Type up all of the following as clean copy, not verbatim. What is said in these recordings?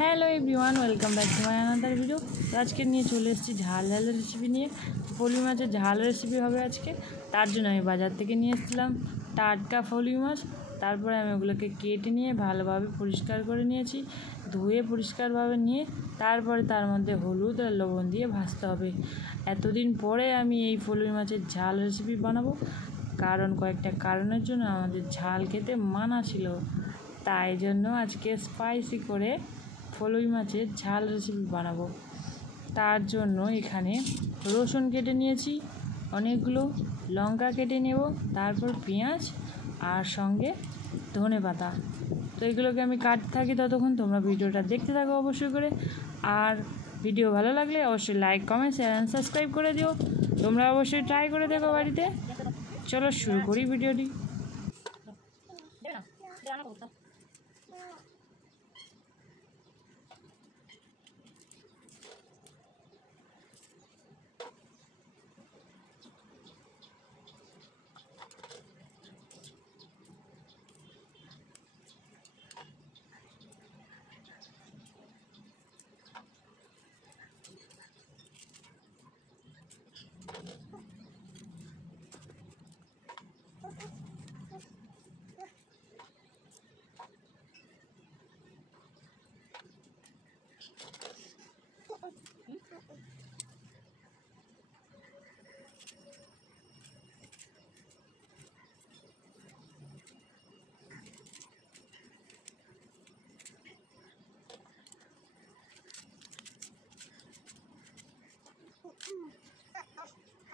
Hello everyone, welcome back to my another video. তো আজকে নিয়ে চলে এসেছি ঝাল ঝালের রেসিপি নিয়ে। ফলুই মাছের ঝাল রেসিপি হবে আজকে। তার জন্য আমি বাজার থেকে নিয়ে এসেছিলাম টাটকা ফলুই মাছ। তারপরে আমি ওগুলোকে কেটে নিয়ে ভালোভাবে পরিষ্কার করে নিয়েছি। ধুয়ে পরিষ্কারভাবে নিয়ে তারপরে তার মধ্যে হলুদ আর লবণ দিয়ে ভাজতে হবে। এতদিন পরে আমি এই ফলুই মাছের ঝাল রেসিপি বানাবো, কারণ কয়েকটা কারণের জন্য আমাদের ঝাল খেতে মানা ছিল। তাই জন্য আজকে স্পাইসি করে ফলুই মাছের ঝাল রেসিপি বানাবো। তার জন্য এখানে রসুন কেটে নিয়েছি অনেকগুলো, লঙ্কা কেটে নেব, তারপর পেঁয়াজ আর সঙ্গে ধনেপাতা। তো এগুলোকে আমি কাটতে থাকি, ততক্ষণ তোমরা ভিডিওটা দেখতে থাকো অবশ্যই করে। আর ভিডিও ভালো লাগলে অবশ্যই like, comment, share and subscribe করে দিও। তোমরা অবশ্যই ট্রাই করে দেখো বাড়িতে। চলো শুরু করি ভিডিওটি।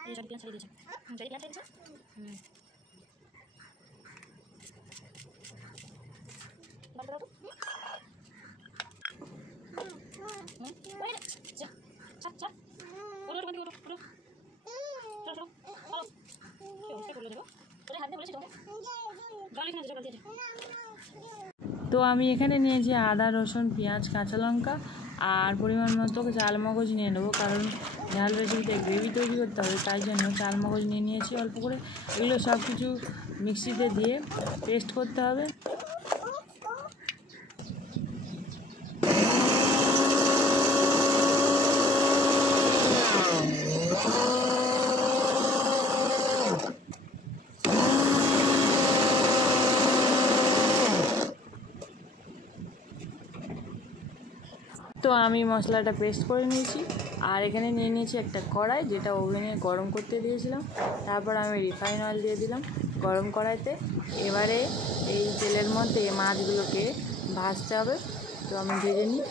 পেঁয়াজ ছেড়ে দিয়েছে, পেঁয়াজ ছেড়ে দিয়েছে। তো আমি এখানে নিয়েছি আদা, রসুন, পেঁয়াজ, কাঁচা লঙ্কা আর পরিমাণ মতো চাল মগজ নিয়ে নেবো, কারণ ঝাল রেসিপিতে গ্রেভি তৈরি করতে হবে। তাই জন্য চাল মগজ নিয়ে নিয়েছি অল্প করে। এগুলো সব কিছু মিক্সিতে দিয়ে পেস্ট করতে হবে। তো আমি মশলাটা পেস্ট করে নিয়েছি। আর এখানে নিয়ে নিয়েছি একটা কড়াই, যেটা ওভেনে গরম করতে দিয়েছিলাম। তারপর আমি রিফাইন অয়েল দিয়ে দিলাম গরম কড়াইতে। এবারে এই তেলের মধ্যে মাছগুলোকে ভাজতে হবে। তো আমি ভেজে নিই।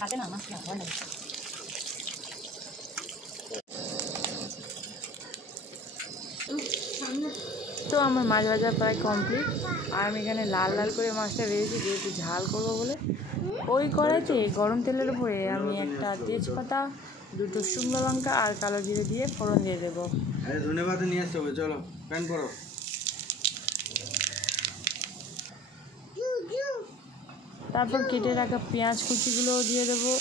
খাতে না মাছ না হয় না। তো আমার মাছ ভাজা প্রায় কমপ্লিট। আর আমি এখানে লাল লাল করে মাছটা ভেজেছি, যেহেতু ঝাল করবো বলে। ওই কড়াইতে গরম তেলের উপরে আমি একটা তেজপাতা, দুটো শুকনো লঙ্কা আর কালো জিরে দিয়ে ফোড়ন দিয়ে দেবো। ধন্যবাদ নিয়ে আসতে হবে, চলো প্যান করো। তারপর কেটে রাখা পেঁয়াজ কুচিগুলো দিয়ে দেবো।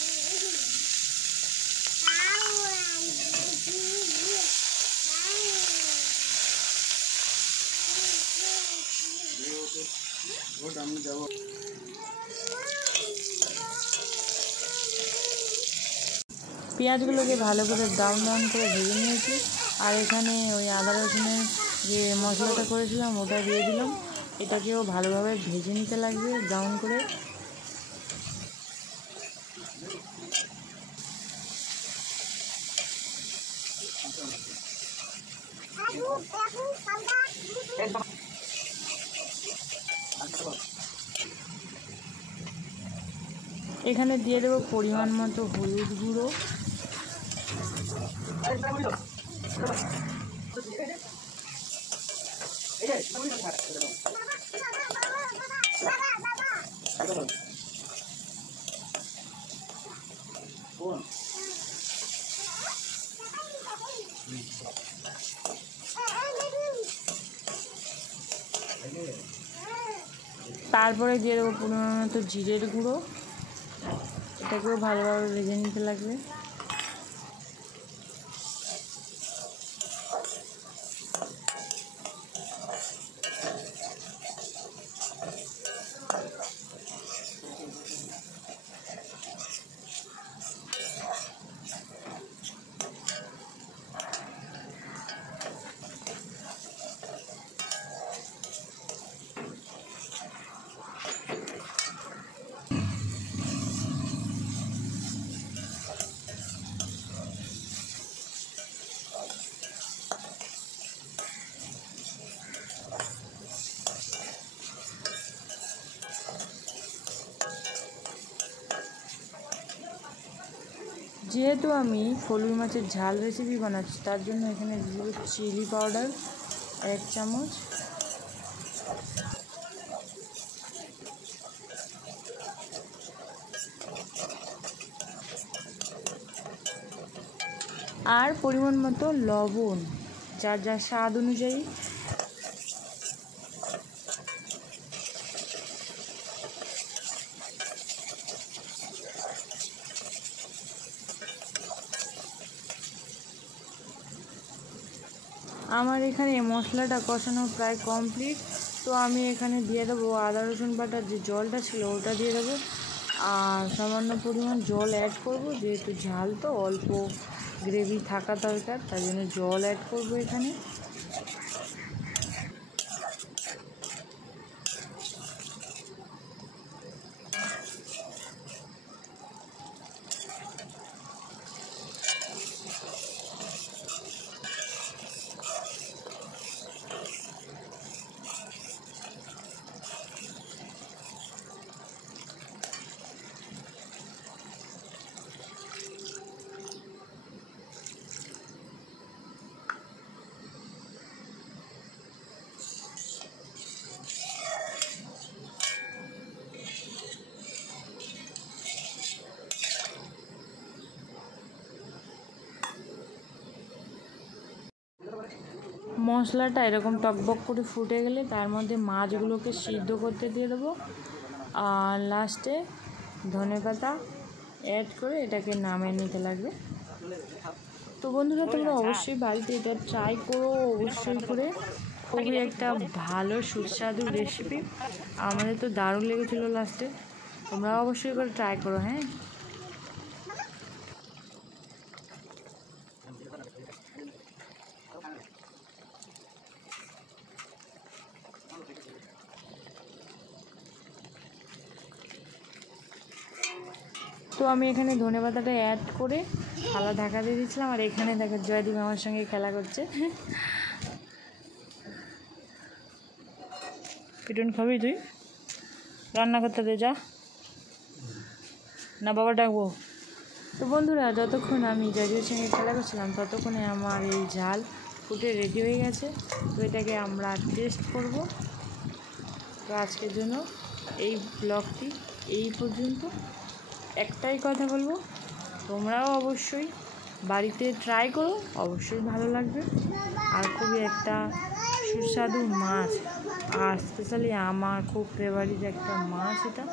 পেঁয়াজগুলোকে ভালো করে ব্রাউন ব্রাউন করে ভেজে নিয়েছি। আর এখানে ওই আদা রসুনের যে মশলাটা করেছিলাম ওটা দিয়ে দিলাম। এটাকেও ভালোভাবে ভেজে নিতে লাগবে ব্রাউন করে। একদম এখানে দিয়ে দেবো পরিমাণ মতো হলুদ গুঁড়ো, তারপরে দিয়ে দেবো পরিমাণ মতো জিরের গুঁড়ো। এটাকেও ভালোভাবে ভেজে নিতে লাগবে। যেহেতু আমি ফলুই মাছের ঝাল রেসিপি বানাচ্ছি, তার জন্য এখানে দিয়ে দেবো চিলি পাউডার 1 চামচ, আর পরিমাণ মতো লবণ, যার যার স্বাদ অনুযায়ী। আমার এখানে মশলাটা কষানো প্রায় কমপ্লিট। তো আমি এখানে দিয়ে দেবো আদা রসুন বাটার যে জলটা ছিল ওটা দিয়ে দেবো, আর সামান্য পরিমাণ জল অ্যাড করব, যেহেতু ঝাল তো অল্প গ্রেভি থাকা দরকার, তাই জন্য জল অ্যাড করব এখানে। মশলাটা এরকম টকবক করে ফুটে গেলে তার মধ্যে মাছগুলোকে সিদ্ধ করতে দিয়ে দেবো, আর লাস্টে ধনেপাতা অ্যাড করে এটাকে নামিয়ে নিতে লাগবে। তো বন্ধুরা, তোমরা অবশ্যই বাড়িতে এটা ট্রাই করো অবশ্যই করে। খুবই একটা ভালো সুস্বাদু রেসিপি, আমাদের তো দারুণ লেগেছিলো লাস্টে। তোমরা অবশ্যই করে ট্রাই করো। হ্যাঁ, তো আমি এখানে ধনেপাতাটা অ্যাড করে থালা ঢাকা দিয়ে দিয়েছিলাম, আর এখানে দেখো জয়দীপ আমার সঙ্গে খেলা করছে। পিটুন খাবি তুই? রান্না করতে দে, যা না বাবা ডাকবো। তো বন্ধুরা, যতক্ষণ আমি জয়দীপের সঙ্গে খেলা করছিলাম ততক্ষণে আমার এই ঝাল ফুটে রেডি হয়ে গেছে। তো এটাকে আমরা টেস্ট করব। তো আজকের জন্য এই ব্লগটি এই পর্যন্ত। একটাই কথা বলবো, তোমরাও অবশ্যই বাড়িতে ট্রাই করো, অবশ্যই ভালো লাগবে। আর খুবই একটা সুস্বাদু মাছ, আর স্পেশালি আমার খুব ফেভারিট একটা মাছ এটা,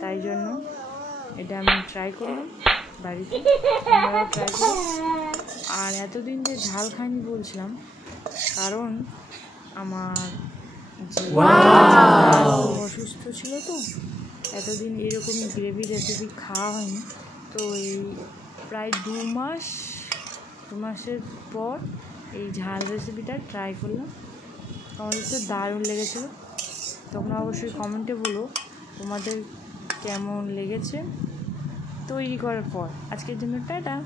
তাই জন্য এটা আমি ট্রাই করলাম বাড়িতে। তোমরাও ট্রাই করো। আর এতদিন যে ঝাল খাইনি বলছিলাম, কারণ আমার যে অসুস্থ ছিল, তো এতদিন এরকমই গ্রেভি রেসিপি খাওয়া হয়নি। তো এই প্রায় 2 মাসের পর এই ঝাল রেসিপিটা ট্রাই করলাম। আমাদের তো দারুণ লেগেছিলো। তোমরা অবশ্যই কমেন্টে বলো তোমাদের কেমন লেগেছে তৈরি করার পর। আজকের জন্য টাটা।